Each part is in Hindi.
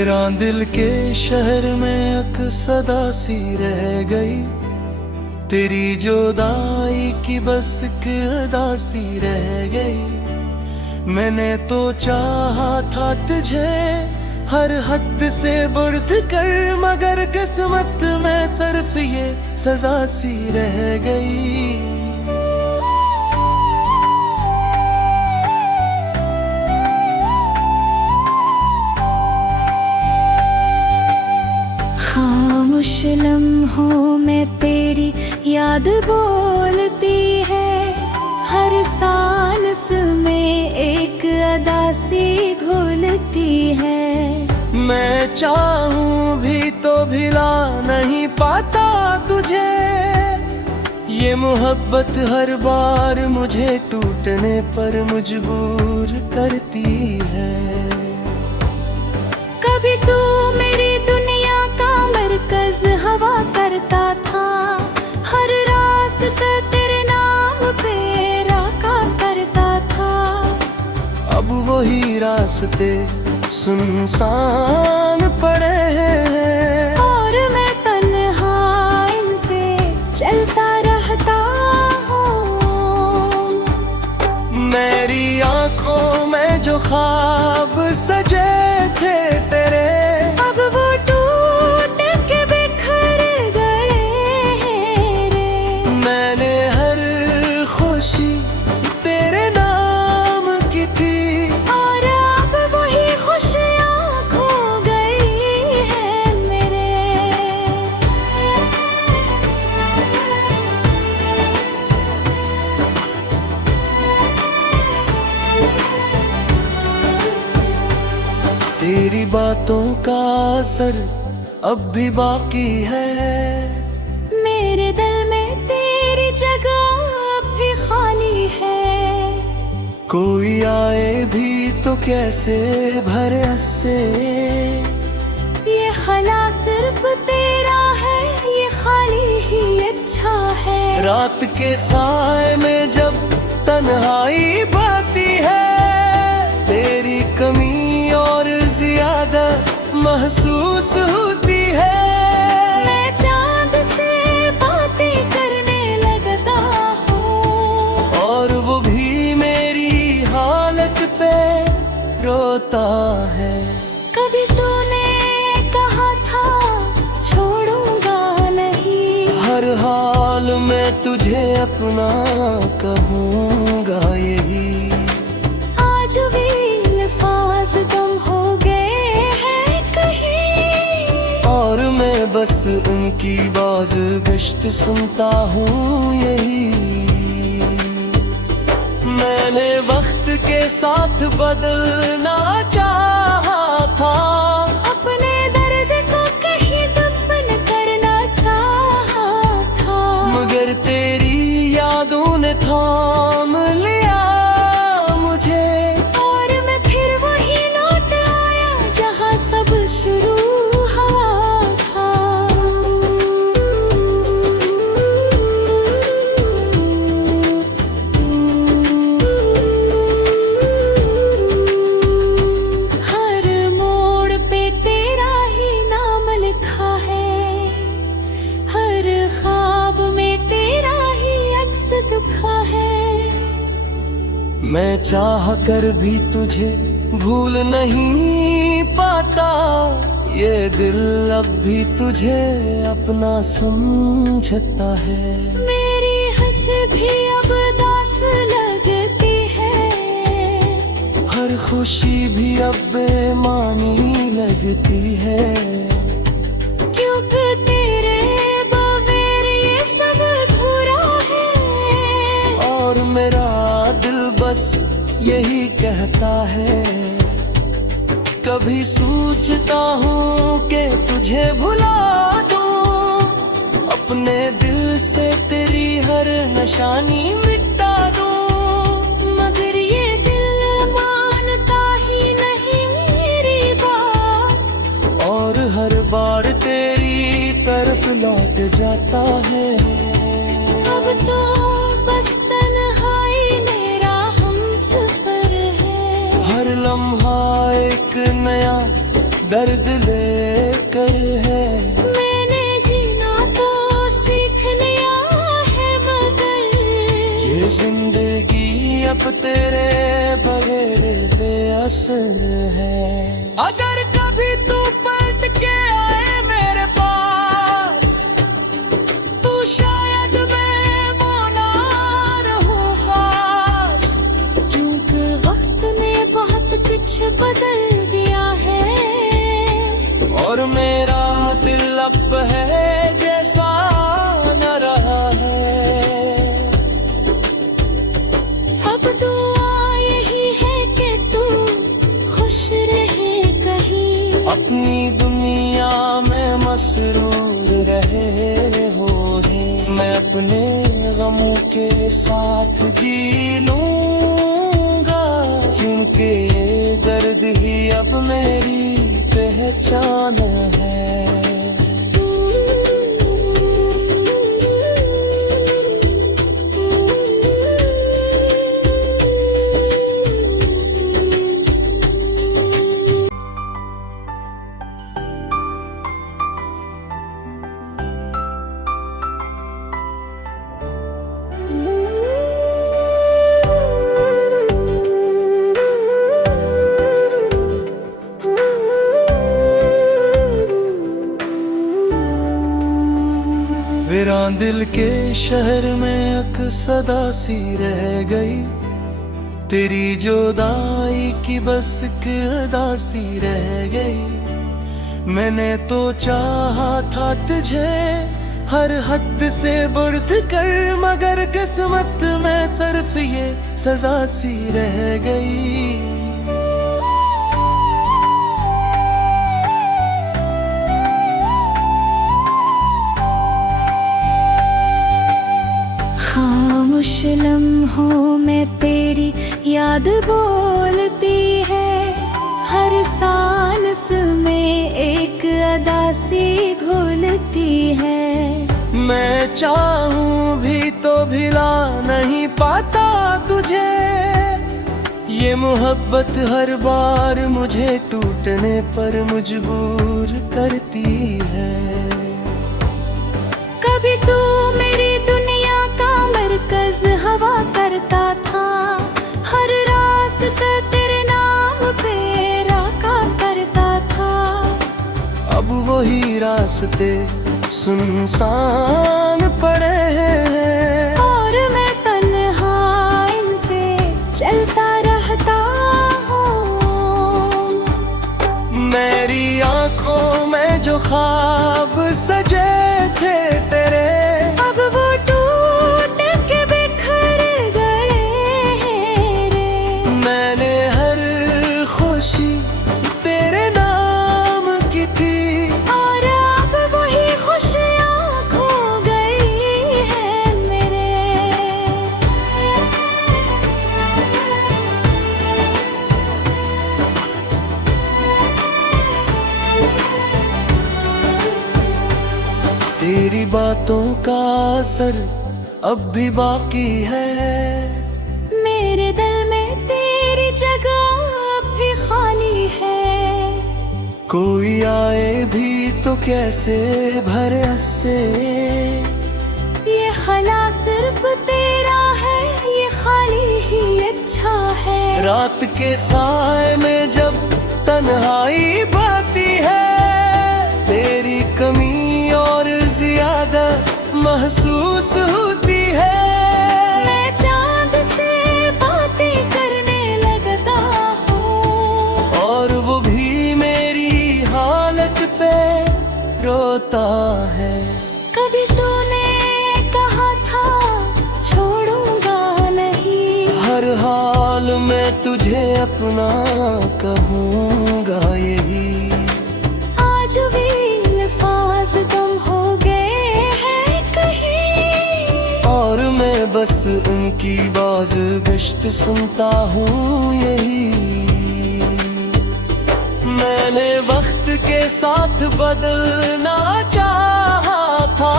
तेरा दिल के शहर में एक सदा सी रह गई, तेरी जुदाई की बस एक अदा सी रह गई। मैंने तो चाहा था तुझे हर हद से बढ़ कर, मगर किस्मत में सिर्फ ये सजा सी रह गई। खामोश लम्हों में तेरी याद बोलती है, हर सांस में एक अदा सी घुलती है। मैं चाहूं भी तो भिला नहीं पाता तुझे, ये मोहब्बत हर बार मुझे टूटने पर मजबूर करती है। कभी तू मेरी दुनिया का मरकज हवा करता था, हर रास्ता तेरे नाम पे राका करता था। अब वही रास्ते सुनसान पड़े हैं, और मैं तन्हा इन पे चलता रहता हूँ। मेरी आंखों में जो ख्वाब सजे थे तेरे, अब वो टूट के बिखर गए हैं रे। मैंने हर खुशी तेरे नाम की थी, और अब वही खुशियाँ खो गई हैं मेरे। तेरी बातों का असर अब भी बाकी है, मेरे दिल में तेरी जगह अब भी खाली है। कोई आए भी तो कैसे भरे से, ये खला सिर्फ तेरा है, ये खाली ही अच्छा है। रात के साए में जब तन्हाई बाती है, तेरी कमी और ज्यादा महसूस होती है। मैं चांद से बातें करने लगता हूँ, और वो भी मेरी हालत पे रोता है। कभी तूने कहा था छोड़ूंगा नहीं, हर हाल में तुझे अपना कहूँगा यही। आज भी अल्फाज कम हो गए हैं कहीं, और मैं बस उनकी बाज़गश्त सुनता हूँ यही। मैंने वक्त के साथ बदलना चाहा था, अपने दर्द को कहीं दफन करना चाहा था। मगर तेरी यादों ने थाम लिया मुझे, और मैं फिर वही लौट आया जहाँ सब शुरू हुआ था। हर मोड़ पे तेरा ही नाम लिखा है, हर ख्वाब में तेरा ही अक्स दिखा है। मैं चाह कर भी तुझे भूल नहीं पाता, ये दिल अब भी तुझे अपना समझता है। मेरी हंस भी अब दास लगती है, हर खुशी भी अब बेमानी लगती है। क्योंकि तेरे बगैर ये सब अधूरा है। और मेरा दिल बस यही कहता है, कभी सोचता हूँ कि तुझे भुला दूँ, अपने दिल से तेरी हर निशानी मिटा दूँ। मगर ये दिल मानता ही नहीं मेरी बात, और हर बार तेरी तरफ लौट जाता है। अब तो बस तन्हाई मेरा हमसफर है। हर लम्हा एक नया दर्द लेकर है। मैंने जीना तो सीख लिया है, मगर ये जिंदगी अब तेरे बगैर बेअसर है। अगर कभी तू पलट के आए मेरे पास, तू शायद मैं वो ना रहूं खास। क्योंकि वक्त ने बहुत कुछ बदल दिया है, और मेरा दिल अब है जैसा न रहा है। अब दुआ यही है कि तू खुश रहे कहीं, अपनी दुनिया में मसरूर रहे हो ही। मैं अपने गमों के साथ जी लूंगा, क्योंकि ये दर्द ही अब मेरी पहचान है। वीरान दिल के शहर में एक सदा सी रह गई, तेरी जुदाई की बस एक अदा सी रह गई। मैंने तो चाहा था तुझे हर हद से बुर्द कर, मगर किस्मत में सिर्फ ये सजा सी रह गई। खामोश लम्हों में तेरी याद बोलती है, हर सांस में एक अदा सी घुलती है। मैं चाहूं भी तो भिला नहीं पाता तुझे, ये मोहब्बत हर बार मुझे टूटने पर मजबूर करती है। कभी तू मेरी दुनिया का मरकज हवा करता था, हर रास्ता तेरे नाम पे राका करता था। अब वही रास्ते सुनसान पड़े हैं, और मैं तन्हा इन पे चलता रहता हूँ। मेरी आंखों में जो ख्वाब सजे थे तेरे, अब वो टूट के बिखर गए हैं रे। मैंने हर खुशी तेरे नाम की थी, और अब वही खुशियाँ खो गई है मेरे। तेरी बातों का असर अब भी बाकी है, मेरे दिल में तेरी जगह अब भी खाली है। कोई आए भी तो कैसे भरे से, ये खला सिर्फ तेरा है, ये खाली ही अच्छा है। रात के साए में जब तन्हाई बहती है, तेरी कमी और ज्यादा महसूस होती है। मैं चांद से बातें करने लगता हूँ, और वो भी मेरी हालत पे रोता है। कभी तूने कहा था छोड़ूंगा नहीं, हर हाल में तुझे अपना कहूँगा यही। आज भी अल्फाज कम हो गए हैं कहीं, और मैं बस उनकी बाज गश्त सुनता हूँ यही। मैंने वक्त के साथ बदलना चाहा था,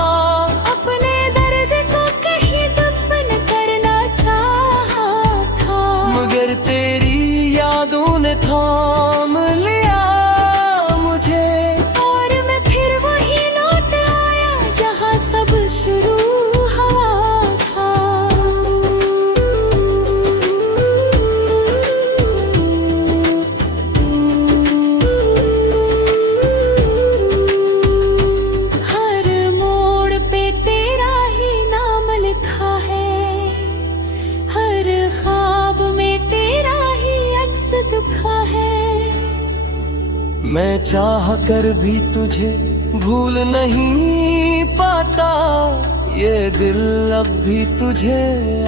अपने दर्द को कहीं दफन करना चाहा था। मगर तेरी यादों ने थाम लिया मैं चाह कर भी तुझे भूल नहीं पाता, ये दिल अब भी तुझे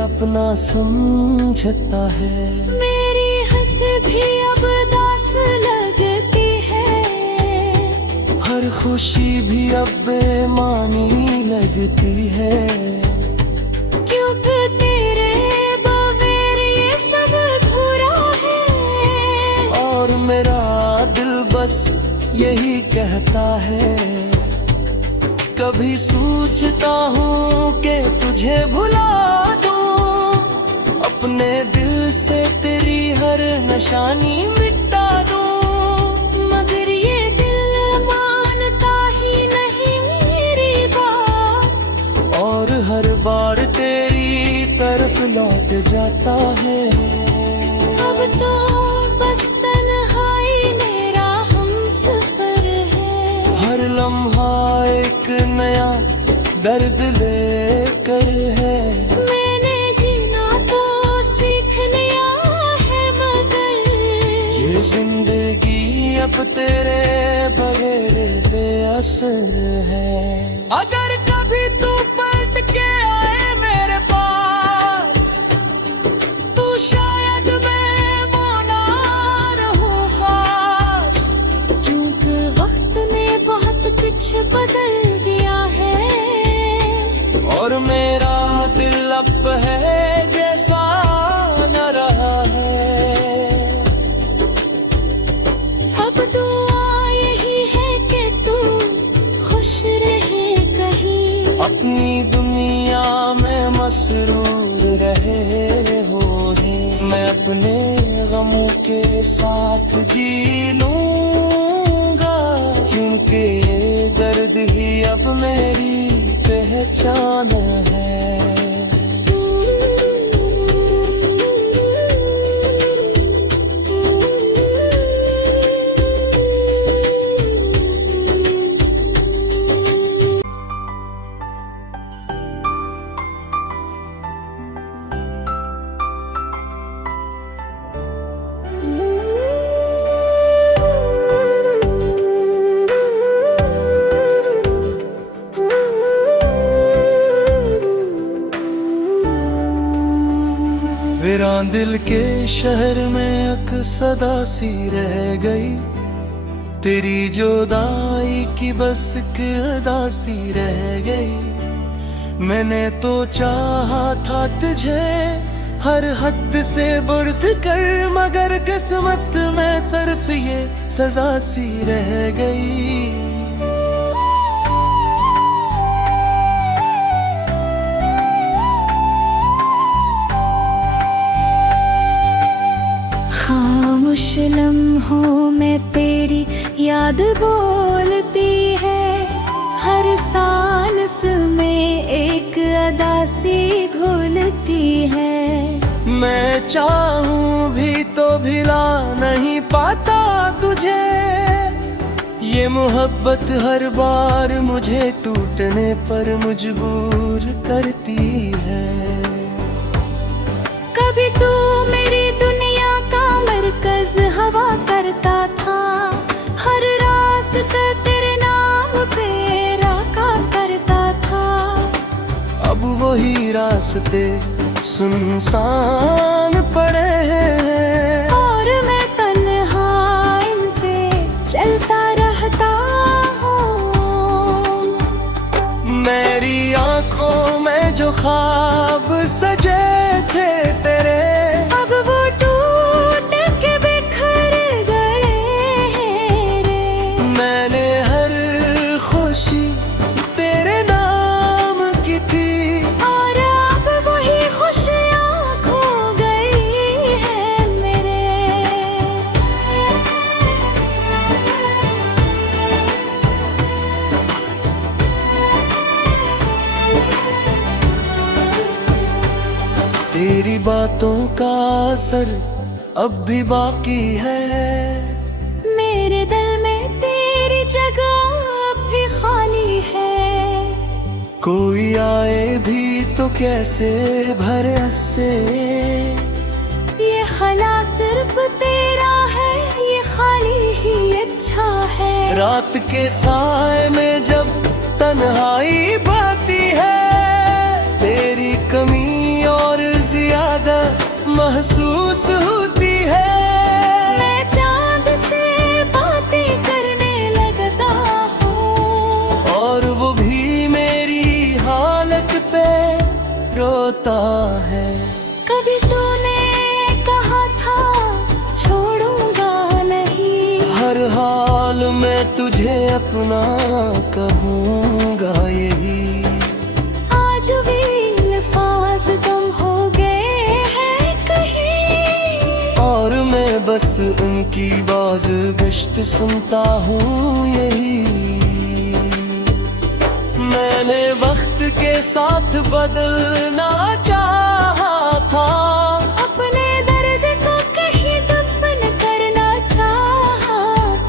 अपना समझता है। मेरी हंस भी अब दास लगती है, हर खुशी भी अब बेमानी लगती है। क्योंकि तेरे बगैर ये सब अधूरा है, और मेरा दिल बस यही कहता है। कभी सोचता हूँ कि तुझे भुला दूँ, अपने दिल से तेरी हर निशानी मिटा दूँ, मगर ये दिल मानता ही नहीं मेरी बात, और हर बार तेरी तरफ लौट जाता है। अब तो बस तन्हाई मेरा हमसफर है, हर लम्हा एक नया दर्द लेकर है। मैंने जीना तो सीख लिया है, मगर ये जिंदगी अब तेरे बगैर बेअसर है। अगर कभी तू पलट के आए मेरे पास, तू शायद मैं वो ना रहूं खास। क्योंकि वक्त ने बहुत कुछ बदल दिया है, और मेरा दिल अब है जैसा न रहा है। अब दुआ यही है कि तू खुश रहे कहीं, अपनी दुनिया में मसरूर रहे हो ही। मैं अपने गमों के साथ जी लूंगा, क्योंकि ये दर्द ही अब मेरी पहचान है। वीरान दिल के शहर में एक सदा सी रह गई, तेरी जुदाई की बस एक अदा सी रह गई। मैंने तो चाहा था तुझे हर हद से बढ़ कर, मगर किस्मत में सिर्फ ये सजा सी रह गई। खामोश लम्हों में तेरी याद बोलती है, हर सांस में एक अदा सी घुलती है। मैं चाहूं भी तो भिला नहीं पाता तुझे, ये मोहब्बत हर बार मुझे टूटने पर मजबूर करती है। कभी तू मेरी दुनिया का मरकज हवा करता था, हर रास्ता तेरे नाम पे राका करता था। अब वही रास्ते सुनसान पड़े हैं, और मैं तन्हा इन पे चलता रहता हूँ। मेरी आंखों में जो ख्वाब सजे थे तेरे, अब वो टूट के बिखर गए हैं रे। मैंने हर खुशी तेरे नाम की थी, और अब वही खुशियाँ खो गई है मेरे। तेरी बातों का असर अब भी बाकी है, मेरे दिल में तेरी जगह अब भी खाली है। कोई आए भी तो कैसे भरे से, ये खला सिर्फ तेरा है, ये खाली ही अच्छा रात के साए में जब तन्हाई बहती है, तेरी कमी और ज्यादा महसूस होती है। मैं चांद से बातें करने लगता हूँ, और वो भी मेरी हालत पे रोता है। कभी तूने कहा था छोड़ूंगा नहीं, हर हाल में तुझे अपना कहूँगा यही। आज भी अल्फाज कम हो गए हैं कहीं, और मैं बस उनकी बाज गश्त सुनता हूँ यही। मैंने वक्त के साथ बदलना चाहा था, अपने दर्द को कहीं दफन करना चाहा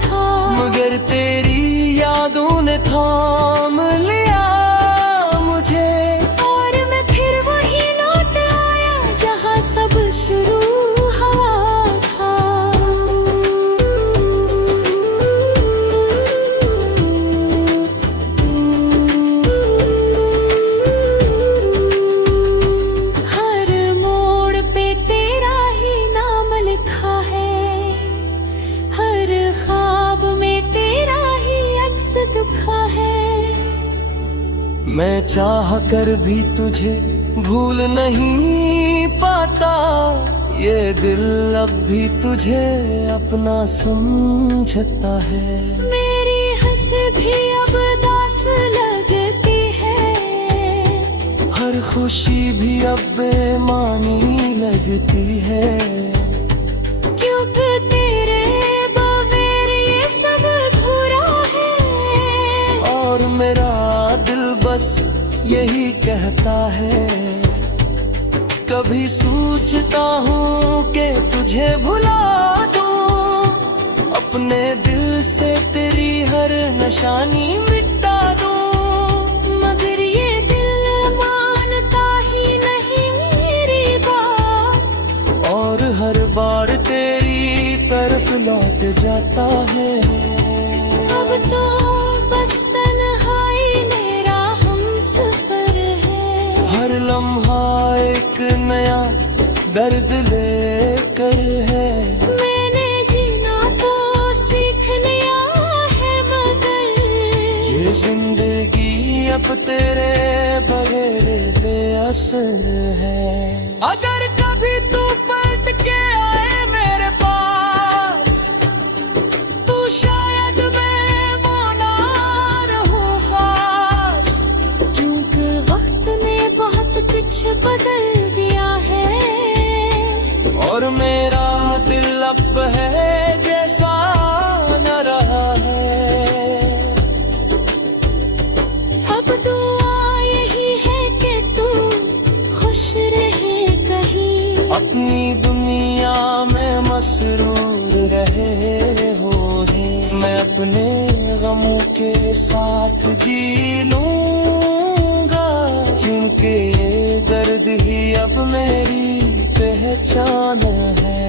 था, मगर तेरी यादों ने थाम लिया मुझे। और मैं फिर वही लौट आया जहाँ सब शुरू हुआ था। हर मोड़ पे तेरा ही नाम लिखा है, हर ख्वाब में तेरा ही अक्स दिखा है। मैं चाह कर भी तुझे भूल नहीं पाता, ये दिल अब भी तुझे अपना समझता है। मेरी हंस भी अब दास लगती है, हर खुशी भी अब बेमानी लगती है। क्योंकि तेरे बगैर ये सब अधूरा है, और मेरा दिल बस यही कहता है। कभी सोचता हूँ कि तुझे भुला दूँ, अपने दिल से तेरी हर निशानी मिटा दूँ, मगर ये दिल मानता ही नहीं मेरी बात, और हर बार तेरी तरफ लौट जाता है। अब तो बस तन्हाई मेरा हमसफर है, हर लम्हा एक नया दर्द लेकर है। मैंने जीना तो सीख लिया है, मगर ये जिंदगी अब तेरे बगैर बेअसर है। अगर कभी तू पलट के आए मेरे पास, तो शायद मैं मौना रहूं खास। क्योंकि वक्त ने बहुत कुछ बदल दिया है, और मेरा दिल अब है जैसा न रहा है। अब दुआ यही है कि तू खुश रहे कहीं, अपनी दुनिया में मसरूर रहे हो ही। मैं अपने गमों के साथ जी लूंगा, क्योंकि ये दर्द ही अब मेरी पहचान है।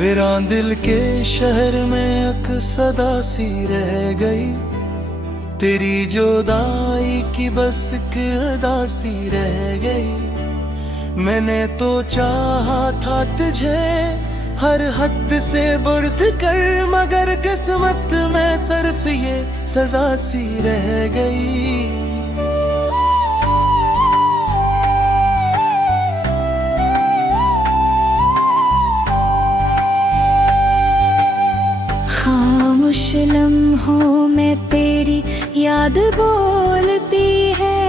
वीरान दिल के शहर में एक सदा सी रह गई, तेरी जुदाई की बस एक अदा सी रह गई। मैंने तो चाहा था तुझे हर हद से बुर्द कर, मगर किस्मत में सिर्फ ये सजा सी रह गई। खामोश लम्हों में तेरी याद बोलती है,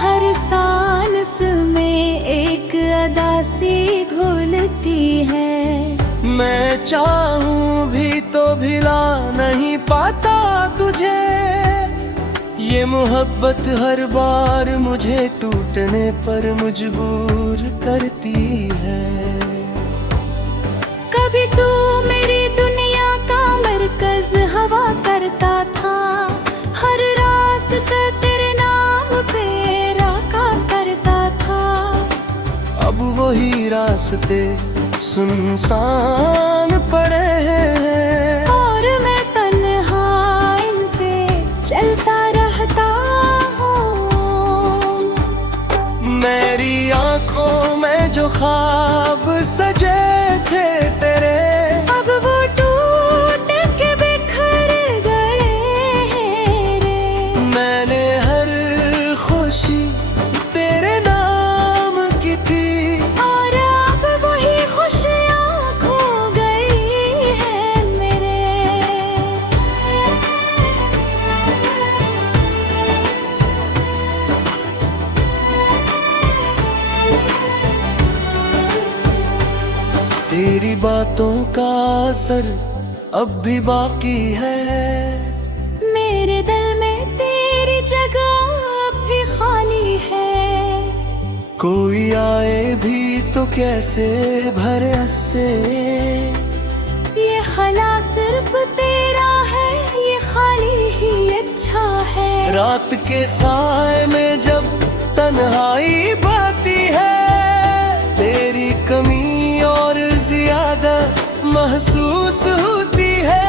हर सांस में एक अदा सी घुलती है। मैं चाहूं भी तो भिला नहीं पाता तुझे। ये मोहब्बत हर बार मुझे टूटने पर मजबूर करती है। कभी तू मेरी दुनिया का मरकज हवा करता था, हर रास्ता तेरे नाम पे राका करता था। अब वही रास्ते सुनसान पड़े हैं और मैं तन्हा इन पे चलता रहता हूँ। मेरी आंखों में जो ख्वाब सजे थे तेरे, अब वो टूट के बिखर गए हैं रे। मैंने हर खुशी तेरे नाम की थी, और अब वही खुशियाँ खो गई है मेरे। तेरी बातों का असर अब भी बाकी है। मेरे दिल में तेरी जगह अब भी खाली है। कोई आए भी तो कैसे भरे से। ये खला सिर्फ तेरा है, ये खाली ही अच्छा है। रात के साए में जब तन्हाई बहती है, तेरी कमी और ज्यादा महसूस होती है।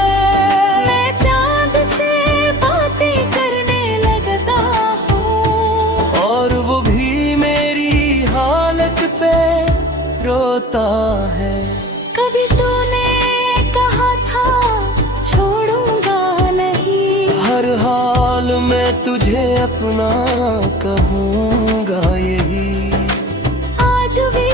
मैं चांद से बातें करने लगता हूँ, और वो भी मेरी हालत पे रोता है। कभी तूने कहा था छोड़ूंगा नहीं, हर हाल में तुझे अपना कहूँगा यही। आज भी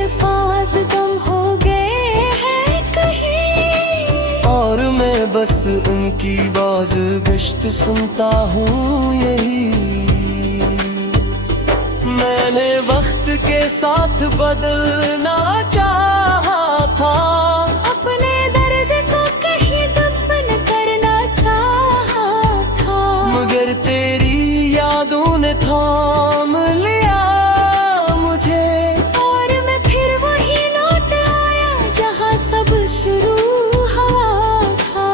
अल्फाज कम हो गए हैं कहीं, और मैं बस उनकी बाज गश्त सुनता हूँ यही। मैंने वक्त के साथ बदलना चाहा था, अपने दर्द को कहीं दफन करना चाहा था। मगर तेरी यादों ने थाम लिया मुझे। और मैं फिर वही लौट आया जहाँ सब शुरू हुआ था।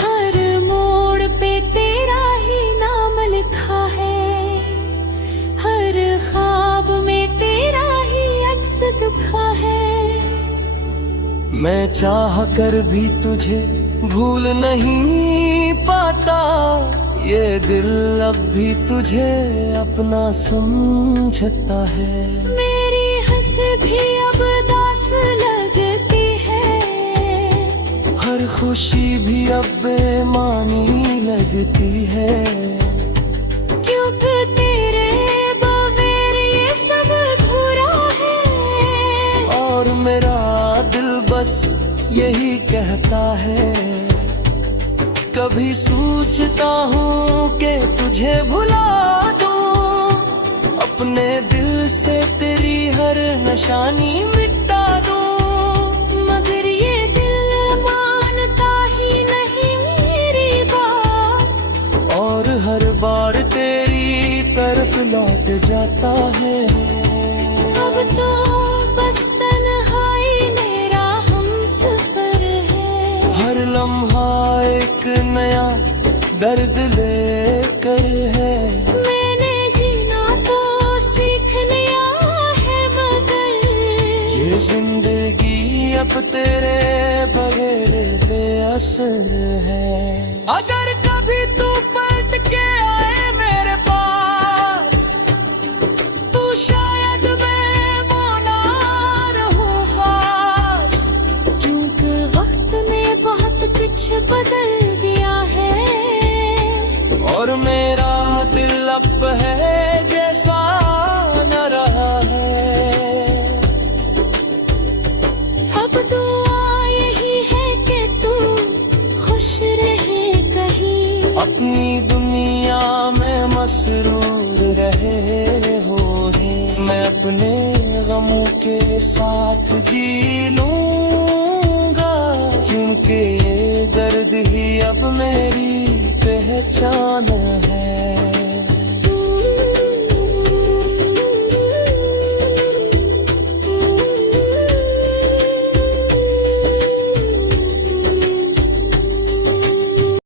हर मोड़ पे तेरा ही नाम लिखा है, हर ख्वाब में तेरा ही अक्स दिखा है। मैं चाह कर भी तुझे भूल नहीं पाता, ये दिल अब भी तुझे अपना समझता है। मेरी हंस भी अब दास लगती है, हर खुशी भी अब बेमानी लगती है। क्योंकि तेरे बगैर ये सब अधूरा है। और मेरा दिल बस यही कहता है। कभी सोचता हूँ कि तुझे भुला दूँ, अपने दिल से तेरी हर निशानी मिटा दूँ। मगर ये दिल मानता ही नहीं मेरी बात, और हर बार तेरी तरफ लौट जाता है। अब तो बस तन्हाई मेरा हमसफर है। हर लम्हा एक नया दर्द लेकर है। मैंने जीना तो सीख लिया है, मगर ये जिंदगी अब तेरे बगैर बेअसर है। अगर कभी तू पलट के आए मेरे पास, तो शायद मैं मौला रहूं खास। क्योंकि वक्त ने बहुत कुछ बदल दिया है, और मेरा दिल अब है जैसा न रहा है। अब दुआ यही है कि तू खुश रहे कहीं। अपनी दुनिया में मसरूर रहे हो ही, मैं अपने गमों के साथ जी लूंगा, क्योंकि ये दर्द ही अब मेरी पहचान है।